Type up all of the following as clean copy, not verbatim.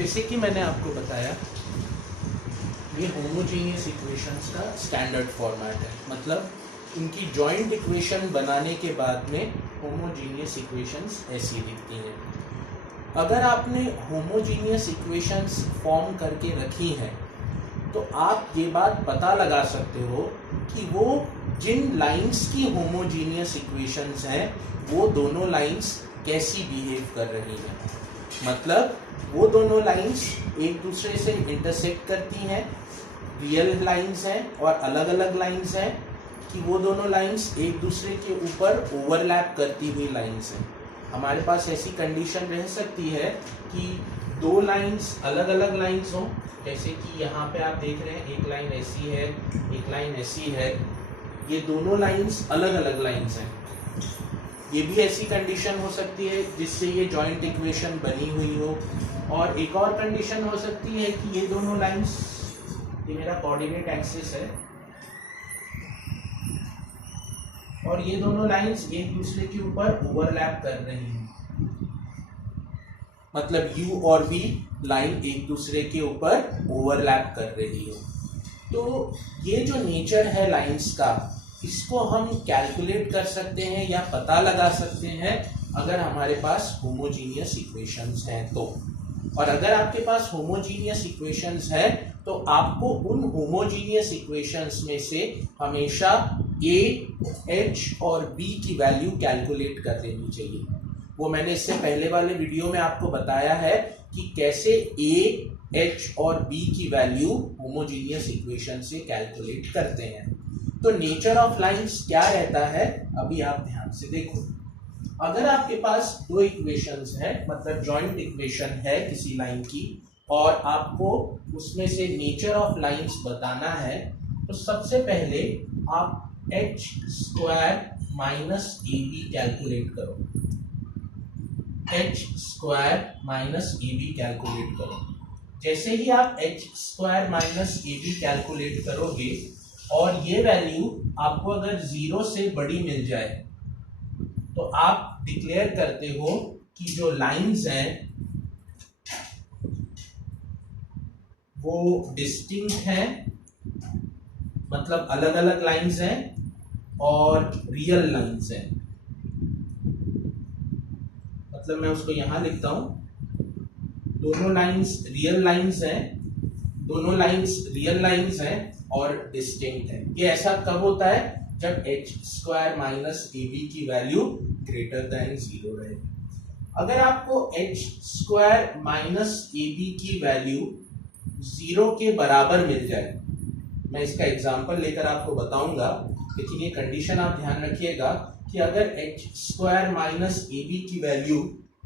जैसे कि मैंने आपको बताया, ये होमोजीनियस इक्वेशंस का स्टैंडर्ड फॉर्मेट है, मतलब इनकी जॉइंट इक्वेशन बनाने के बाद में होमोजीनियस इक्वेशंस ऐसी दिखती हैं। अगर आपने होमोजीनियस इक्वेशंस फॉर्म करके रखी हैं तो आप ये बात पता लगा सकते हो कि वो जिन लाइंस की होमोजीनियस इक्वेशंस हैं वो दोनों लाइंस कैसी बिहेव कर रही हैं। मतलब वो दोनों लाइंस एक दूसरे से इंटरसेक्ट करती हैं, रियल लाइंस हैं और अलग अलग लाइंस हैं, कि वो दोनों लाइंस एक दूसरे के ऊपर ओवरलैप करती हुई लाइंस हैं। हमारे पास ऐसी कंडीशन रह सकती है कि दो लाइंस अलग अलग लाइंस हों, जैसे कि यहाँ पे आप देख रहे हैं एक लाइन ऐसी है, एक लाइन ऐसी है, ये दोनों लाइंस अलग अलग लाइंस हैं। ये भी ऐसी कंडीशन हो सकती है जिससे ये जॉइंट इक्वेशन बनी हुई हो। और एक और कंडीशन हो सकती है कि ये दोनों लाइंस, ये मेरा कोऑर्डिनेट एक्सिस है, और ये दोनों लाइंस एक दूसरे के ऊपर ओवरलैप कर रही हैं, मतलब U और V लाइन एक दूसरे के ऊपर ओवरलैप कर रही हो। तो ये जो नेचर है लाइंस का, इसको हम कैलकुलेट कर सकते हैं या पता लगा सकते हैं अगर हमारे पास होमोजीनियस इक्वेशंस हैं तो। और अगर आपके पास होमोजीनियस इक्वेशंस है तो आपको उन होमोजीनियस इक्वेशंस में से हमेशा A, H और B की वैल्यू कैलकुलेट कर लेनी चाहिए। वो मैंने इससे पहले वाले वीडियो में आपको बताया है कि कैसे A, H और B की वैल्यू होमोजीनियस इक्वेशन से कैलकुलेट करते हैं। तो नेचर ऑफ लाइंस क्या रहता है, अभी आप ध्यान से देखो। अगर आपके पास दो इक्वेशंस हैं, मतलब जॉइंट इक्वेशन है किसी लाइन की, और आपको उसमें से नेचर ऑफ लाइंस बताना है, तो सबसे पहले आप h square minus AB calculate करो। h square minus AB calculate करो। जैसे ही आप h square minus AB calculate करोगे और ये वैल्यू आपको अगर 0 से बड़ी मिल जाए तो आप डिक्लेयर करते हो कि जो लाइंस हैं वो डिस्टिंक्ट हैं, मतलब अलग अलग लाइंस हैं और रियल लाइंस हैं। मतलब मैं उसको यहां लिखता हूं, दोनों लाइंस रियल लाइंस हैं, दोनों लाइंस रियल लाइंस हैं और डिस्टिंक्ट है। ये ऐसा कब होता है, जब h स्क्वायर माइनस AB की वैल्यू ग्रेटर देन 0 रहे। अगर आपको h स्क्वायर माइनस AB की वैल्यू 0 के बराबर मिल जाए, मैं इसका एग्जांपल लेकर आपको बताऊंगा, लेकिन ये कंडीशन आप ध्यान रखिएगा कि अगर h स्क्वायर माइनस AB की वैल्यू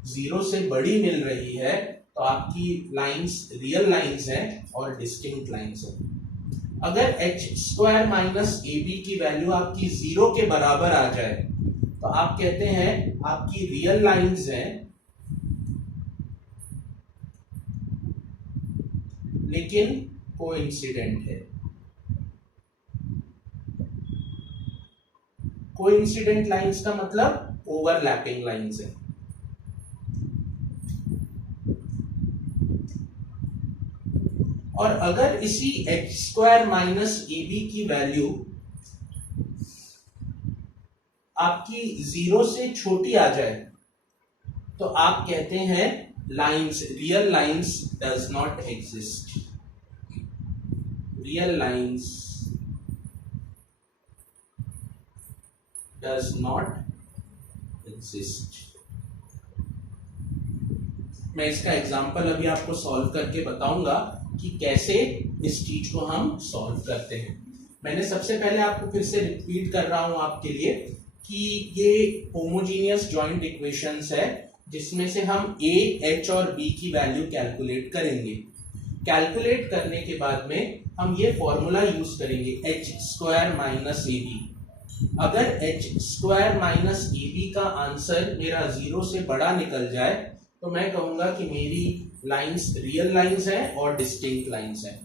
0 से बड़ी मिल रही है तो आपकी लाइंस रियल लाइंस हैं और डिस्टिंक्ट लाइंस हैं। अगर h स्क्वायर माइनस AB की वैल्यू आपकी 0 के बराबर आ जाए तो आप कहते हैं आपकी रियल लाइंस हैं, लेकिन कोइंसिडेंट है। कोइंसिडेंट लाइंस का मतलब ओवरलैपिंग लाइंस है। और अगर इसी h स्क्वायर माइनस AB की वैल्यू आपकी 0 से छोटी आ जाए तो आप कहते हैं lines, real lines does not exist. Real lines does not exist. मैं इसका एग्जांपल अभी आपको सॉल्व करके बताऊंगा कि कैसे इस चीज को हम सॉल्व करते हैं। मैंने सबसे पहले आपको फिर से रिपीट कर रहा हूं आपके लिए कि ये होमोजीनियस जॉइंट इक्वेशंस है जिसमें से हम A, H और B की वैल्यू कैलकुलेट करेंगे। कैलकुलेट करने के बाद में हम ये फॉर्मूला यूज करेंगे h स्क्वायर माइनस AB। अगर h स्क्वायर माइनस AB का आंसर मेरा 0 से बड़ा निकल जाए तो मैं कहूंगा कि मेरी लाइंस रियल लाइंस हैं और डिस्टिंक्ट लाइंस हैं।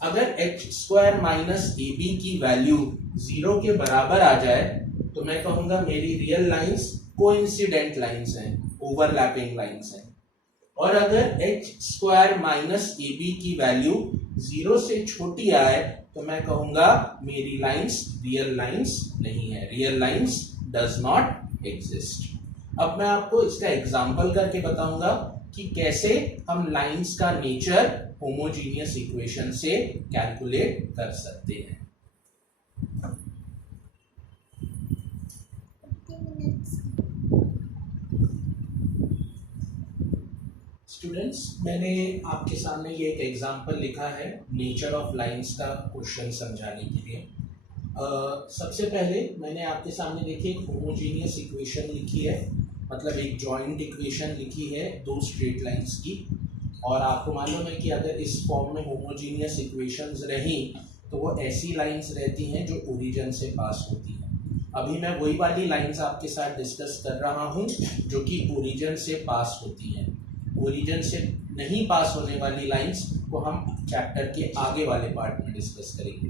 अगर h स्क्वायर माइनस AB की वैल्यू 0 के बराबर आ जाए तो मैं कहूंगा मेरी रियल लाइंस कोइंसिडेंट लाइंस हैं, ओवरलैपिंग लाइंस हैं। और अगर h square minus a b की वैल्यू 0 से छोटी आए तो मैं कहूंगा मेरी लाइंस रियल लाइंस नहीं है, real lines does not exist. अब मैं आपको इसका एग्जांपल करके बताऊंगा कि कैसे हम लाइंस का नेचर होमोजीनियस इक्वेशन से कैलकुलेट कर सकते हैं। स्टूडेंट्स, मैंने आपके सामने ये एक एग्जांपल लिखा है नेचर ऑफ लाइंस का क्वेश्चन समझाने के लिए। सबसे पहले मैंने आपके सामने देखिए एक होमोजीनियस इक्वेशन लिखी है, मतलब एक जॉइंट इक्वेशन लिखी है दो स्ट्रेट लाइंस की। और आपको मालूम है कि अगर इस फॉर्म में होमोजीनियस इक्वेशंस रहीं तो वो ऐसी लाइंस रहती हैं जो ओरिजिन से पास होती हैं। अभी मैं वही वाली लाइंस आपके साथ डिस्कस कर रहा हूँ जो कि ओरिजिन से पास होती हैं। ओरिजिन से नहीं पास होने वाली लाइंस को हम चैप्टर के आगे वाले पार्ट में डिस्कस करेंगे।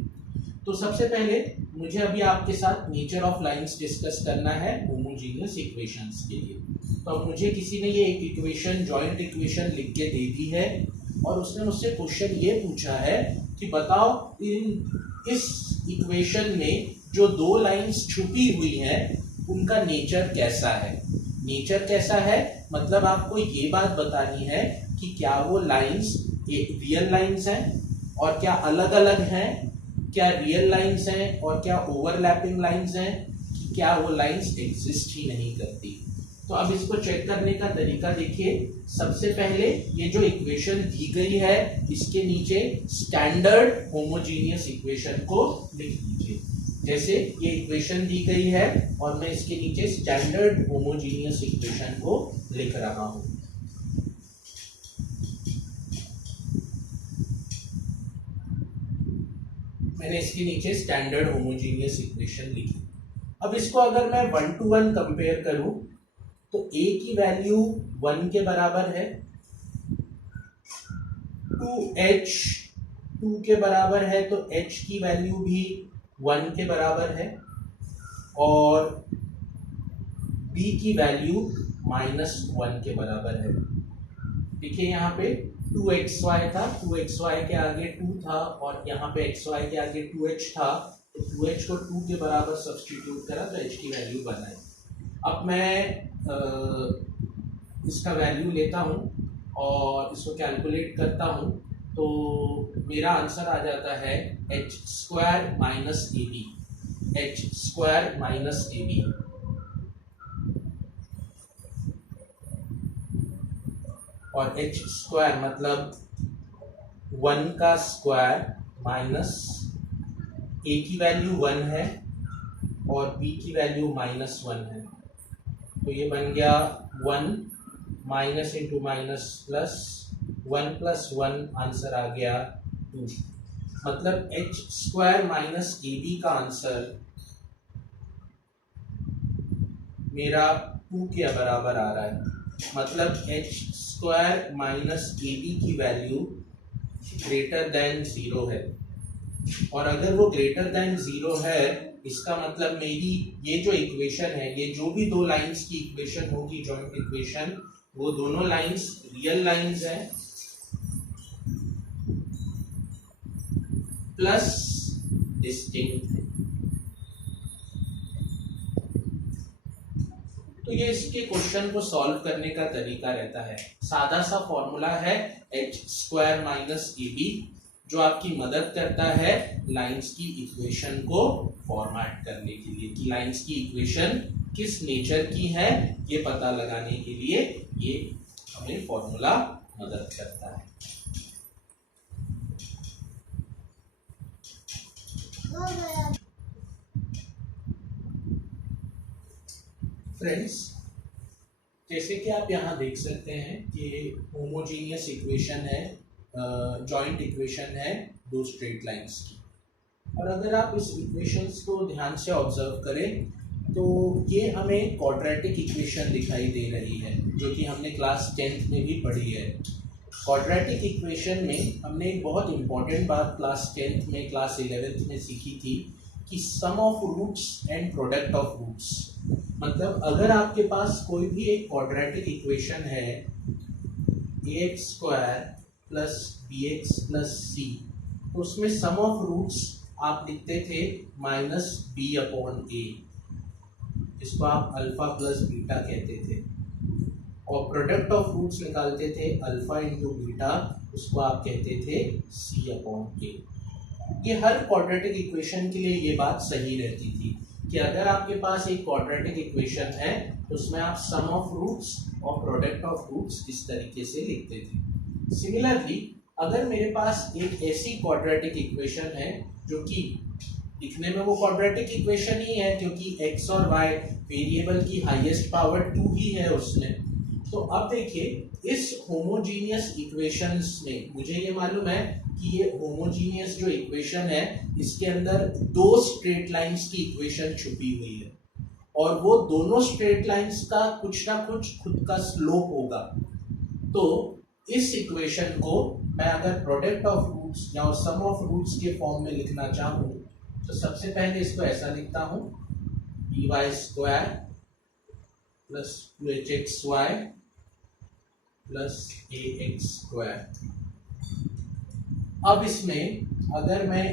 तो सबसे पहले मुझे अभी आपके साथ नेचर ऑफ लाइंस डिस्कस करना है होमोजीनियस इक्वेशंस के लिए। तो अब मुझे किसी ने ये एक इक्वेशन जॉइंट इक्वेशन लिख के दे दी है और उसने मुझसे क्वेश्चन ये पूछा है कि बताओ इस इक्वेशन में जो दो लाइंस छुपी हुई हैं उनका नेचर कैसा है। नेचर कैसा है मतलब आपको ये बात बतानी है कि क्या वो लाइंस रियल लाइंस हैं और क्या अलग अलग हैं, क्या रियल लाइंस हैं और क्या ओवरलैपिंग लाइंस हैं, कि क्या वो लाइंस एग्जिस्ट ही नहीं करती। तो अब इसको चेक करने का तरीका देखिए। सबसे पहले ये जो इक्वेशन दी गई है इसके नीचे स्टैंडर्ड होमोजीनियस इक्वेशन को लिख लीजिए। जैसे ये इक्वेशन दी गई है और मैं इसके नीचे स्टैंडर्ड होमोजीनियस इक्वेशन को लिख रहा हूं। मैंने इसके नीचे स्टैंडर्ड होमोजीनियस इक्वेशन लिखी। अब इसको अगर मैं 1 to 1 कंपेयर करूं तो a की वैल्यू 1 के बराबर है, 2h 2 के बराबर है तो h की वैल्यू भी 1 के बराबर है और b की वैल्यू -1 के बराबर है। देखिए यहाँ पे 2xy था, 2xy के आगे 2 था और यहाँ पे xy के आगे 2h था, तो 2h को 2 के बराबर सब्स्टिट्यूट करा तो h की वैल्यू बनाई। अब मैं इसका वैल्यू लेता हूँ और इसको कैलकुलेट करता हूँ तो मेरा आंसर आ जाता है h square minus a b, h square minus a b. और h स्क्वायर मतलब 1 का स्क्वायर माइनस a की वैल्यू 1 है और b की वैल्यू -1 है, तो ये बन गया 1 minus into minus plus 1 plus 1 answer आ गया 2। मतलब h square minus a b का आंसर मेरा 2 के बराबर आ रहा है। मतलब h square minus a b की वैल्यू ग्रेटर देन 0 है और अगर वो ग्रेटर देन 0 है इसका मतलब मेरी ये जो इक्वेशन है, ये जो भी दो लाइंस की इक्वेशन होगी जॉइंट इक्वेशन, वो दोनों लाइंस रियल लाइंस हैं प्लस डिस्टिंक्ट है। तो ये इसके क्वेश्चन को सॉल्व करने का तरीका रहता है। सादा सा फॉर्मूला है h square minus a b जो आपकी मदद करता है लाइंस की इक्वेशन को फॉर्मेट करने के लिए कि लाइंस की इक्वेशन किस नेचर की है ये पता लगाने के लिए ये हमें फॉर्मूला मदद करता है। फ्रेंड्स, जैसे कि आप यहाँ देख सकते हैं कि होमोजीनियस इक्वेशन है, जॉइंट इक्वेशन है दो स्ट्रेट लाइंस की। और अगर आप इस इक्वेशंस को ध्यान से ऑब्जर्व करें तो ये हमें क्वाड्रेटिक इक्वेशन दिखाई दे रही है जो कि हमने क्लास 10th में भी पढ़ी है। क्वाड्रेटिक इक्वेशन में हमने एक बहुत इंपॉर्टेंट बात क्लास 10th में क्लास 11th में सीखी थी कि sum of roots and product of roots. मतलब अगर आपके पास कोई भी एक क्वाड्रेटिक इक्वेशन है a x square plus b x plus c, तो उसमें सम ऑफ रूट्स आप लिखते थे माइनस बी अपॉन ए, इसको आप अल्फा प्लस बीटा कहते थे, और प्रोडक्ट ऑफ रूट्स निकालते थे अल्फा इंटू बीटा, उसको आप कहते थे सी अपॉन ए। ये हर क्वाड्रेटिक इक्वेशन के लिए ये बात सही रहती थी कि अगर आपके पास एक क्वाड्रेटिक इक्वेशन है तो उसमें आप सम ऑफ रूट्स और प्रोडक्ट ऑफ रूट्स इस तरीके से लिखते थे। सिमिलरली अगर मेरे पास एक ऐसी क्वाड्रेटिक इक्वेशन है जो कि दिखने में वो क्वाड्रेटिक इक्वेशन ही है क्योंकि x और y वेरिएबल की हाईएस्ट पावर 2 ही है उसमें, तो अब देखिए इस होमोजीनियस इक्वेशंस में मुझे ये मालूम है कि ये होमोजीनियस जो इक्वेशन है इसके अंदर दो स्ट्रेट लाइंस की इक्वेशन छुपी हुई है और वो दोनों स्ट्रेट लाइंस का कुछ ना कुछ खुद का स्लोप होगा। तो इस इक्वेशन को मैं अगर प्रोडक्ट ऑफ रूट्स या सम ऑफ रूट्स के फॉर्म में लिखना चाहूँ तो सबसे पहले इसको ऐसा लिखता हूँ, dy square plus 2hxy plus ax square. अब इसमें अगर मैं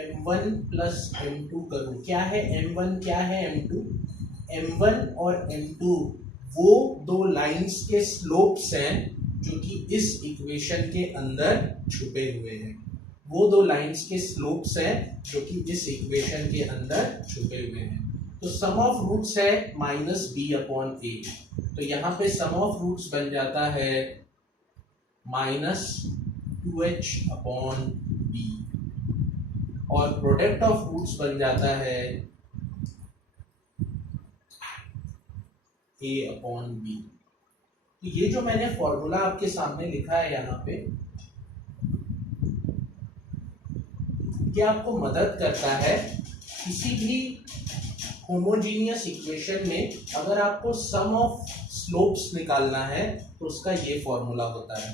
m1 प्लस m2 करूं, क्या है m1 क्या है m2? m1 और m2 वो दो लाइंस के स्लोप्स हैं जो कि इस इक्वेशन के अंदर छुपे हुए हैं, वो दो लाइंस के स्लोप्स हैं जो कि इस इक्वेशन के अंदर छुपे हुए हैं। तो सम ऑफ रूट्स है माइनस बी अपॉन ए, तो यहाँ पे सम ऑफ रूट्स बन जाता है माइनस 2h अपॉन बी और प्रोडक्ट ऑफ रूट्स बन जाता है a अपॉन बी। तो ये जो मैंने फॉर्मूला आपके सामने लिखा है यहाँ पे, ये आपको मदद करता है किसी भी होमोजीनियस इक्वेशन में अगर आपको सम ऑफ स्लोप्स निकालना है तो उसका ये फॉर्मूला होता है,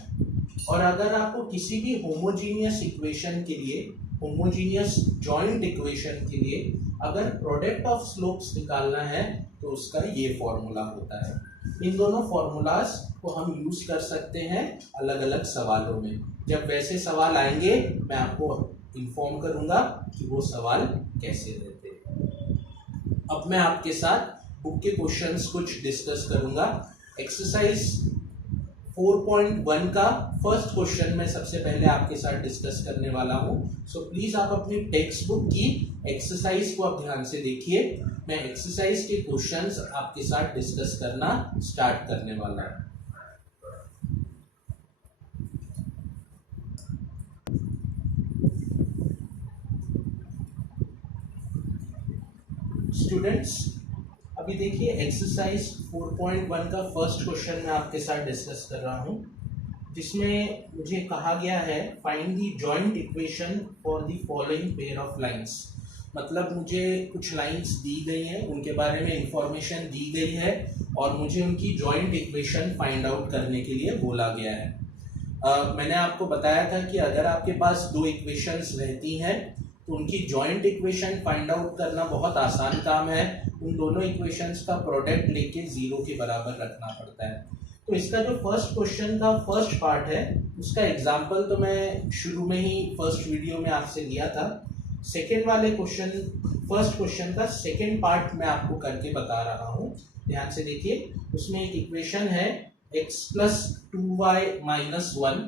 और अगर आपको किसी भी होमोजीनियस इक्वेशन के लिए, होमोजीनियस जॉइंट इक्वेशन के लिए अगर प्रोडक्ट ऑफ स्लोप्स निकालना है तो उसका ये फॉर्मूला होता है। इन दोनों फॉर्मूलाज को हम यूज कर सकते हैं अलग अलग सवालों में। जब वैसे सवाल आएंगे मैं आपको इन्फॉर्म करूंगा कि वो सवाल कैसे रहते हैं। अब मैं आपके साथ बुक के क्वेश्चंस कुछ डिस्कस करूंगा। एक्सरसाइज 4.1 का फर्स्ट क्वेश्चन मैं सबसे पहले आपके साथ डिस्कस करने वाला हूं, सो प्लीज आप अपनी टेक्स्ट बुक की एक्सरसाइज को आप ध्यान से देखिए। मैं एक्सरसाइज के क्वेश्चंस आपके साथ डिस्कस करना स्टार्ट करने वाला हूं। स्टूडेंट्स अभी देखिए एक्सरसाइज 4.1 का फर्स्ट क्वेश्चन मैं आपके साथ डिस्कस कर रहा हूं, जिसमें मुझे कहा गया है find the joint equation for the following pair of lines. मतलब मुझे कुछ लाइंस दी गई हैं, उनके बारे में इंफॉर्मेशन दी गई है और मुझे उनकी जॉइंट इक्वेशन फाइंड आउट करने के लिए बोला गया है। मैंने आपको बताया था कि अगर आपके पास दो इक्वेशंस रहती हैं तो उनकी जॉइंट इक्वेशन फाइंड आउट करना बहुत आसान काम है। उन दोनों इक्वेशंस का प्रोडक्ट लेके जीरो के बराबर रखना पड़ता है। तो इसका जो फर्स्ट क्वेश्चन का फर्स्ट पार्ट है उसका एग्जांपल तो मैं शुरू में ही फर्स्ट वीडियो में आपसे लिया था। सेकेंड वाले क्वेश्चन, फर्स्ट क्वेश्चन का सेकेंड पार्ट मैं आपको करके बता रहा हूँ, ध्यान से देखिए। उसमें एक इक्वेशन है x plus 2y minus 1,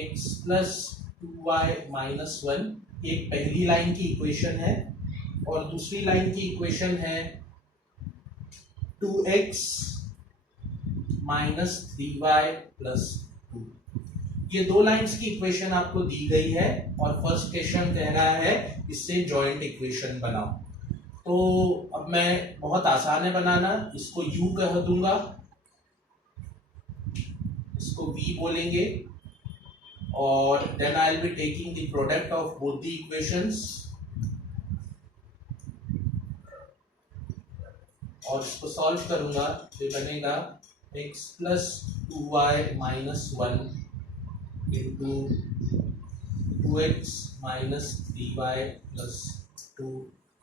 x plus 2y minus 1, एक पहली लाइन की इक्वेशन है और दूसरी लाइन की इक्वेशन है 2x माइनस 3y प्लस 2। ये दो लाइंस की इक्वेशन आपको दी गई है और फर्स्ट क्वेश्चन कह रहा है इससे जॉइंट इक्वेशन बनाओ। तो अब मैं, बहुत आसान है बनाना, इसको u कह दूंगा, इसको v बोलेंगे और then I will be taking the product of both the equations और इसको सॉल्व करूंगा तो बनेगा x plus 2y minus 1 into 2x minus 3y plus 2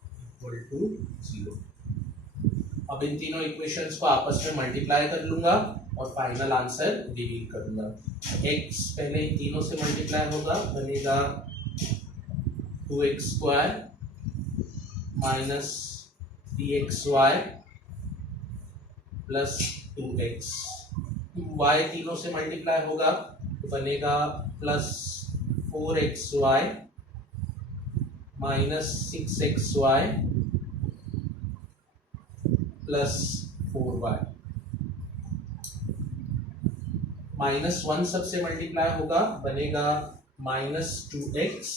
equal to 0। अब इन तीनों इक्वेशंस को आपस में मल्टीप्लाई कर लूंगा और फाइनल आंसर रिवील करूंगा। x पहले इन तीनों से मल्टीप्लाई होगा, बनेगा 2x square minus 3xy plus 2x। 2y तीनों से मल्टीप्लाई होगा तो बनेगा plus 4xy minus 6xy plus 4y। Minus 1 सबसे मल्टीप्लाई होगा, बनेगा minus 2x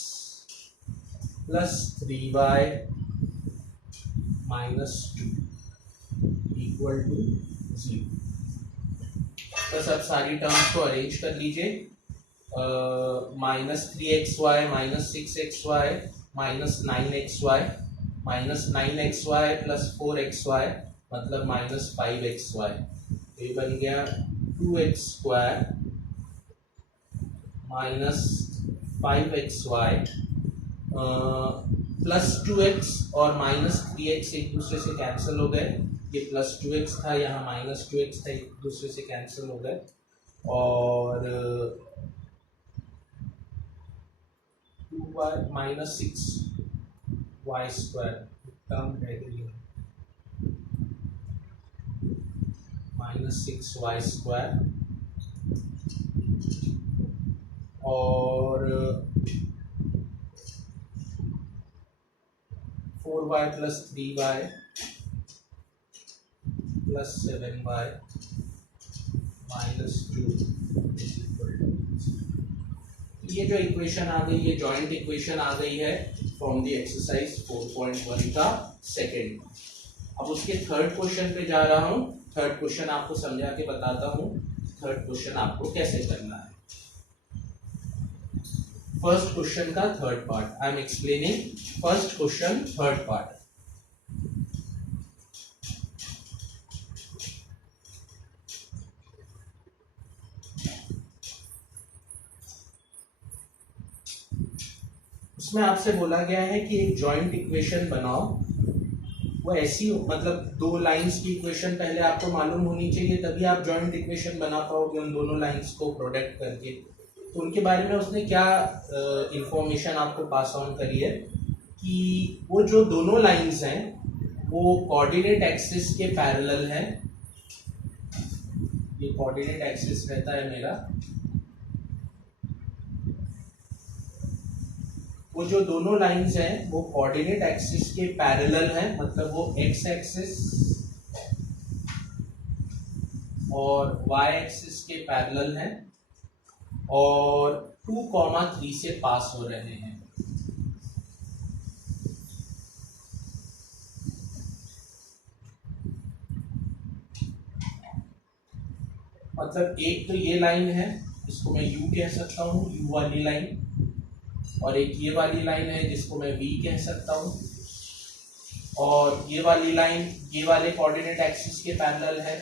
plus 3y minus 2 equal to 0। बस अब सारी टर्म्स को अरेंज कर लीजिए। Minus 3xy minus 6xy minus 9xy minus 9xy plus 4xy मतलब माइनस 5xy। ये बन गया 2x square minus 5xy plus 2x और माइनस 3x एक दूसरे से कैंसिल हो गए। ये प्लस 2x था, यहाँ माइनस 2x था, एक दूसरे से कैंसिल हो गए और 2y minus 6y square term रह गई है, माइनस 6y स्क्वायर और 4y plus 3y plus 7y minus 2। ये जो इक्वेशन आ गई, ये जॉइंट इक्वेशन आ गई है फ्रॉम द एक्सरसाइज 4.1 का सेकेंड। अब उसके थर्ड क्वेश्चन पे जा रहा हूँ। थर्ड क्वेश्चन आपको समझा के बताता हूँ थर्ड क्वेश्चन आपको कैसे करना है। फर्स्ट क्वेश्चन का third part I am explaining. First question third part. उसमें आपसे बोला गया है कि एक जॉइंट इक्वेशन बनाओ। वो ऐसी मतलब दो लाइंस की इक्वेशन पहले आपको मालूम होनी चाहिए, तभी आप जॉइंट इक्वेशन बना पाओगे उन दोनों लाइंस को प्रोडक्ट करके। तो उनके बारे में उसने क्या इंफॉर्मेशन आपको पास ऑन करी है कि वो जो दोनों लाइंस हैं वो कोऑर्डिनेट एक्सिस के पैरेलल हैं। ये कोऑर्डिनेट एक्सिस रहता है मेरा। वो जो दोनों लाइंस हैं वो कोऑर्डिनेट एक्सिस के पैरेलल हैं, मतलब वो एक्स एक्सिस और वाई एक्सिस के पैरेलल हैं और 2,3 से पास हो रहे हैं। मतलब एक तो ये लाइन है, इसको मैं U कह सकता हूँ, U वाली लाइन, और एक ये वाली लाइन है जिसको मैं V कह सकता हूँ, और ये वाली लाइन ये वाले कोऑर्डिनेट एक्सिस के पैरेलल है,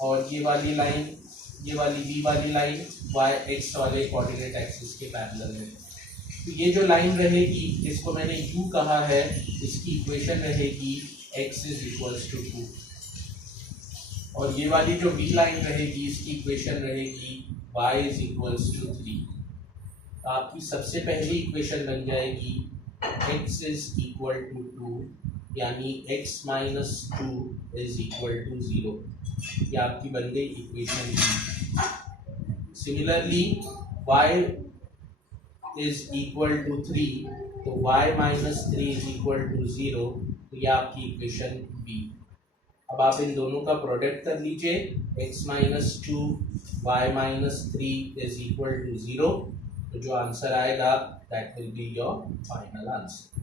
और ये वाली लाइन ये वाली V वाली लाइन y x वाले कोऑर्डिनेट एक्सिस के पैरेलल है। तो ये जो लाइन रहेगी इसको मैंने U कहा है, इसकी इक्वेशन रहेगी x इज इक्वल्स टू 2, और ये वाली जो V लाइन रहेगी इसकी इक्वेशन रहेगी y इज इक्वल्स टू 3। आपकी सबसे पहली इक्वेशन बन जाएगी x इज इक्वल टू 2, यानी x minus 2 is equal to 0। ये आपकी बन गई equation. Similarly y is equal to 3, तो y minus 3 is equal to 0, तो ये आपकी इक्वेशन b। अब आप इन दोनों का प्रोडक्ट कर लीजिए, x minus 2 y minus 3 is equal to 0, तो जो आंसर आएगा that will be your final answer.